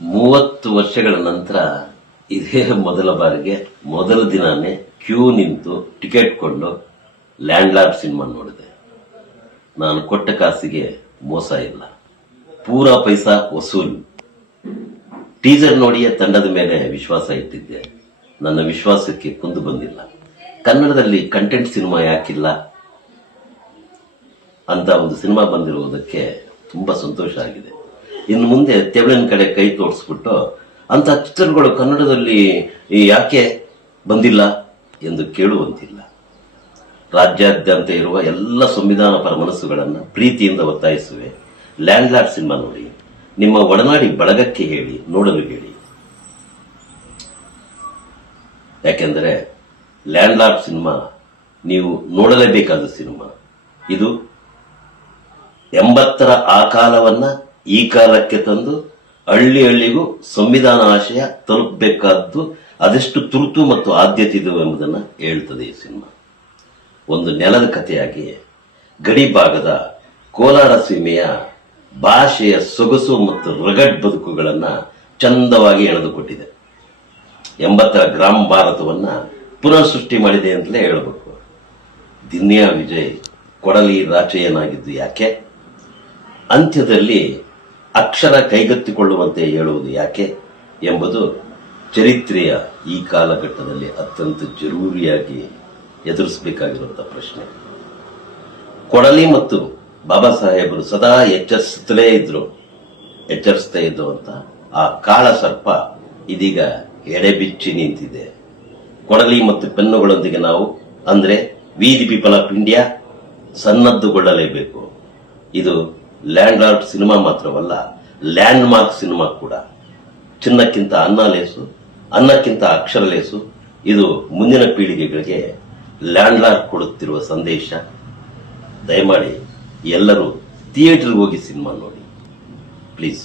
30 ವರ್ಷಗಳ ನಂತರ ಇದೇ ಮೊದಲ ಬಾರಿಗೆ ಮೊದಲ ದಿನಾನೇ ಕ್ಯೂ ನಿಂತು ಟಿಕೆಟ್ ಕೊಂಡು ಲ್ಯಾಂಡ್ ಲಾರ್ಡ್ ಸಿನಿಮಾ ನೋಡಿದೆ. ನಾನು ಕೊಟ್ಟ ಕಾಸಿಗೆ ಮೋಸ ಇಲ್ಲ, ಪೂರಾ ಪೈಸಾ ವಸೂಲ್. ಟೀಸರ್ ನೋಡಿಯೇ ತಂಡದ ಮೇಲೆ ವಿಶ್ವಾಸ ಇಟ್ಟಿದ್ದೆ. ನನ್ನ ವಿಶ್ವಾಸಕ್ಕೆ ಕುಂದು ಬಂದಿಲ್ಲ. ಕನ್ನಡದಲ್ಲಿ ಕಂಟೆಂಟ್ ಸಿನಿಮಾ ಯಾಕಿಲ್ಲ ಅಂತ ಒಂದು ಸಿನಿಮಾ ಬಂದಿರುವುದಕ್ಕೆ ತುಂಬಾ ಸಂತೋಷ ಆಗಿದೆ. ಇನ್ನು ಮುಂದೆ ತೆವಳಿನ ಕಡೆ ಕೈ ತೋರಿಸ್ಬಿಟ್ಟು ಅಂತ ಚಿತ್ರಗಳು ಕನ್ನಡದಲ್ಲಿ ಯಾಕೆ ಬಂದಿಲ್ಲ ಎಂದು ಕೇಳುವಂತಿಲ್ಲ. ರಾಜ್ಯಾದ್ಯಂತ ಇರುವ ಎಲ್ಲ ಸಂವಿಧಾನ ಪರ ಮನಸ್ಸುಗಳನ್ನು ಪ್ರೀತಿಯಿಂದ ಒತ್ತಾಯಿಸುವೆ. ಲ್ಯಾಂಡ್ ಲಾರ್ಡ್ ಸಿನಿಮಾ ನೋಡಿ, ನಿಮ್ಮ ಒಡನಾಡಿ ಬಳಗಕ್ಕೆ ಹೇಳಿ, ನೋಡಲು ಹೇಳಿ. ಯಾಕೆಂದರೆ ಲ್ಯಾಂಡ್ ಲಾರ್ಡ್ ಸಿನಿಮಾ ನೀವು ನೋಡಲೇಬೇಕಾದ ಸಿನಿಮಾ. ಇದು 80ರ ಆ ಕಾಲವನ್ನ ಈ ಕಾಲಕ್ಕೆ ತಂದು ಹಳ್ಳಿ ಹಳ್ಳಿಗೂ ಸಂವಿಧಾನ ಆಶಯ ತಲುಪಬೇಕಾದ್ದು ಅದೆಷ್ಟು ತುರ್ತು ಮತ್ತು ಆದ್ಯತೆ ಇದೆ ಎಂಬುದನ್ನು ಹೇಳ್ತದೆ ಈ ಸಿನಿಮಾ. ಒಂದು ನೆಲದ ಕಥೆಯಾಗಿ ಗಡಿ ಭಾಗದ ಕೋಲಾರ ಸೀಮೆಯ ಭಾಷೆಯ ಸೊಗಸು ಮತ್ತು ರಗಡ್ ಬದುಕುಗಳನ್ನ ಚಂದವಾಗಿ ಎಳೆದುಕೊಟ್ಟಿದೆ. 80ರ ಗ್ರಾಮ ಭಾರತವನ್ನ ಪುನಃ ಸೃಷ್ಟಿ ಮಾಡಿದೆ ಅಂತಲೇ ಹೇಳಬೇಕು. ದಿನ್ಯಾ ವಿಜಯ್ ಕೊಡಲಿ ರಾಚಯ್ಯನಾಗಿದ್ದು ಯಾಕೆ? ಅಂತ್ಯದಲ್ಲಿ ಅಕ್ಷರ ಕೈಗೆತ್ತಿಕೊಳ್ಳುವಂತೆ ಹೇಳುವುದು ಯಾಕೆ ಎಂಬುದು ಚರಿತ್ರೆಯ ಈ ಕಾಲಘಟ್ಟದಲ್ಲಿ ಅತ್ಯಂತ ಜರೂರಿಯಾಗಿ ಎದುರಿಸಬೇಕಾಗಿರುವಂತಹ ಪ್ರಶ್ನೆ. ಕೊಡಲಿ ಮತ್ತು ಬಾಬಾ ಸಾಹೇಬರು ಸದಾ ಎಚ್ಚರಿಸುತ್ತಲೇ ಇದ್ದುವಂತ ಆ ಕಾಳ ಸರ್ಪ ಇದೀಗ ಎಡೆಬಿಚ್ಚಿ ನಿಂತಿದೆ. ಕೊಡಲಿ ಮತ್ತು ಪೆನ್ನುಗಳೊಂದಿಗೆ ನಾವು ಅಂದ್ರೆ ವೀದಿ ಪೀಪಲ್ ಆಫ್ ಇಂಡಿಯಾ ಸನ್ನದ್ದುಗೊಳ್ಳಲೇಬೇಕು. ಇದು ಲ್ಯಾಂಡ್ ಲಾರ್ಡ್ ಸಿನಿಮಾ ಮಾತ್ರವಲ್ಲ, ಲ್ಯಾಂಡ್ ಮಾರ್ಕ್ ಸಿನಿಮಾ ಕೂಡ. ಚಿನ್ನಕ್ಕಿಂತ ಅನ್ನ ಲೇಸು, ಅನ್ನಕ್ಕಿಂತ ಅಕ್ಷರ ಲೇಸು. ಇದು ಮುಂದಿನ ಪೀಳಿಗೆಗಳಿಗೆ ಲ್ಯಾಂಡ್ ಲಾರ್ಡ್ ಕೊಡುತ್ತಿರುವ ಸಂದೇಶ. ದಯಮಾಡಿ ಎಲ್ಲರೂ ಥಿಯೇಟರ್ಗೆ ಹೋಗಿ ಸಿನಿಮಾ ನೋಡಿ ಪ್ಲೀಸ್.